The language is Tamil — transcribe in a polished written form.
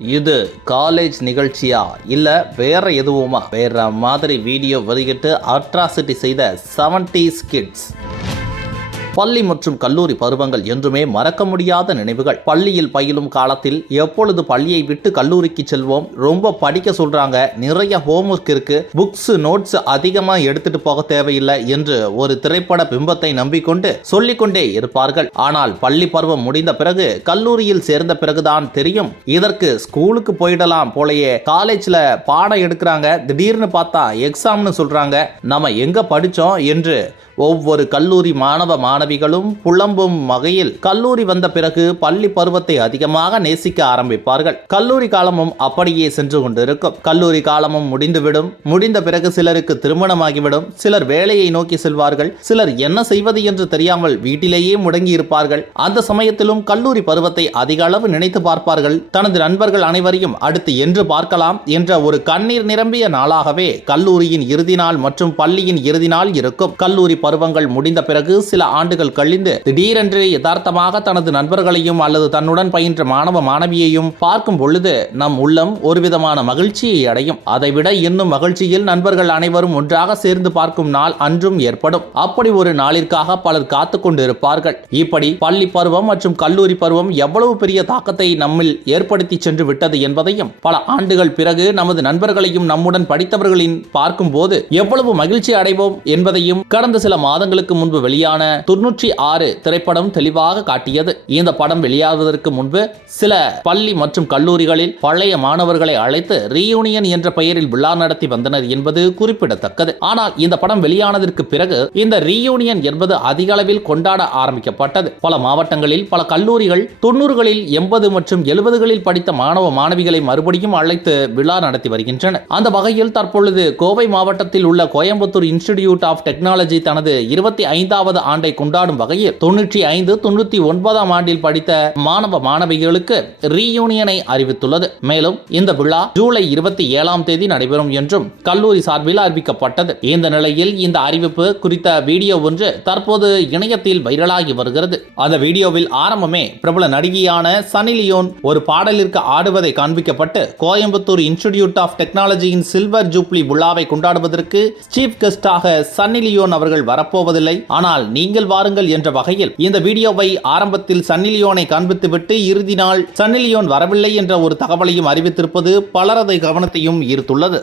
இது காலேஜ் நிகழ்ச்சியா இல்ல வேற எதுவுமா? வேற மாதிரி வீடியோ வெளியிட்டு அட்ராசிட்டி செய்த 70s கிட்ஸ். பள்ளி மற்றும் கல்லூரி பருவங்கள் என்றுமே மறக்க முடியாத நினைவுகள். பள்ளியில் பயிலும் காலத்தில் எப்பொழுது பள்ளியை விட்டு கல்லூரிக்கு செல்வோம், ரொம்ப படிக்க சொல்றாங்க, நிறைய ஹோம்ஒர்க் இருக்கு, புக்ஸ் நோட்ஸ் அதிகமா எடுத்துட்டு போக தேவையில்லை என்று ஒரு திரைப்பட பிம்பத்தை நம்பிக்கொண்டு சொல்லிக்கொண்டே இருப்பார்கள். ஆனால் பள்ளி பருவம் முடிந்த பிறகு கல்லூரியில் சேர்ந்த பிறகுதான் தெரியும், இதற்கு ஸ்கூலுக்கு போயிடலாம் போலயே, காலேஜ்ல பாடம் எடுக்கிறாங்க, திடீர்னு பார்த்தா எக்ஸாம்னு சொல்றாங்க, நம்ம எங்க படிச்சோம் என்று ஒவ்வொரு கல்லூரி மாணவ மாணவிகளும் புலம்பும் வகையில் கல்லூரி வந்த பிறகு பள்ளி பருவத்தை அதிகமாக நேசிக்க ஆரம்பிப்பார்கள். கல்லூரி காலமும் அப்படியே சென்று கொண்டிருக்கும். கல்லூரி காலமும் முடிந்துவிடும். முடிந்த பிறகு சிலருக்கு திருமணமாகிவிடும், சிலர் வேலையை நோக்கி செல்வார்கள், சிலர் என்ன செய்வது என்று தெரியாமல் வீட்டிலேயே முடங்கி இருப்பார்கள். அந்த சமயத்திலும் கல்லூரி பருவத்தை அதிக அளவு நினைத்து பார்ப்பார்கள். தனது நண்பர்கள் அனைவரையும் அடுத்து என்று பார்க்கலாம் என்ற ஒரு கண்ணீர் நிரம்பிய நாளாகவே கல்லூரியின் இறுதி நாள் மற்றும் பள்ளியின் இறுதி நாள் இருக்கும். கல்லூரி பருவங்கள் முடிந்த பிறகு சில ஆண்டுகள் கழிந்து திடீரென்று யதார்த்தமாக தனது நண்பர்களையும் அல்லது தன்னுடன் பயின்ற மாணவ மாணவியையும் பார்க்கும் பொழுது நம் உள்ளம் ஒரு விதமான மகிழ்ச்சியை அடையும். அதைவிட இன்னும் மகிழ்ச்சியில் நண்பர்கள் அனைவரும் ஒன்றாக சேர்ந்து பார்க்கும் நாள் அன்றும் ஏற்படும். அப்படி ஒரு நாளிற்காக பலர் காத்துக் கொண்டு இருப்பார்கள். இப்படி பள்ளி பருவம் மற்றும் கல்லூரி பருவம் எவ்வளவு பெரிய தாக்கத்தை நம்மில் ஏற்படுத்தி சென்று விட்டது என்பதையும், பல ஆண்டுகள் பிறகு நமது நண்பர்களையும் நம்முடன் படித்தவர்களின் பார்க்கும் போது எவ்வளவு மகிழ்ச்சி அடைவோம் என்பதையும் கடந்த சில மாதங்களுக்கு முன்பு வெளியான 96 திரைப்படம் தெளிவாக காட்டியது. இந்த படம் வெளியாவதற்கு முன்பு சில பள்ளி மற்றும் கல்லூரிகளில் பழைய மாணவர்களை அழைத்து ரீயூனியன் என்ற பெயரில் விழா நடத்தி வந்தனர் என்பது குறிப்பிடத்தக்கது. ஆனால் இந்த படம் வெளியானதற்கு பிறகு இந்த ரீயூனியன் என்பது அதிக அளவில் கொண்டாட ஆரம்பிக்கப்பட்டது. பல மாவட்டங்களில் பல கல்லூரிகள் 90களில் 80 மற்றும் 70களில் படித்த மாணவ மாணவிகளை மறுபடியும் அழைத்து விழா நடத்தி வருகின்றன. அந்த வகையில் தற்பொழுது கோவை மாவட்டத்தில் உள்ள கோயம்புத்தூர் இன்ஸ்டிடியூட் ஆஃப் டெக்னாலஜி தனது 25வது ஆண்டை கொண்டாடும் வகையில் 95, 99ஆம் ஆண்டில் படித்த மாணவ மாணவிகளுக்கு ரீயூனியனை அறிவித்துள்ளது. மேலும் இந்த விழா ஜூலை 27ஆம் தேதி நடைபெறும் என்றும் கல்லூரி சார்பில் அறிவிக்கப்பட்டது. இந்த நிலையில் இந்த அறிவிப்பு குறித்த வீடியோ ஒன்று தற்போது இணையத்தில் வைரலாகி வருகிறது. அந்த வீடியோவில் ஆரம்பமே பிரபல நடிகையான சன்னி லியோன் ஒரு பாடலிற்கு ஆடுவதை காண்பிக்கப்பட்டு கோயம்புத்தூர் இன்ஸ்டிடியூட் ஆஃப் டெக்னாலஜியின் சில்வர் ஜூப்ளி விழாவை கொண்டாடுவதற்கு சீஃப் கெஸ்டாக சன்னி லியோன் அவர்கள் வரப்போவதில்லை, ஆனால் நீங்கள் வாருங்கள் என்ற வகையில் இந்த வீடியோவை ஆரம்பத்தில் சன்னி லியோனை காண்பித்துவிட்டு இறுதி நாள் சன்னி லியோன் வரவில்லை என்ற ஒரு தகவலையும் அறிவித்திருப்பது பலரது கவனத்தையும் ஈர்த்துள்ளது.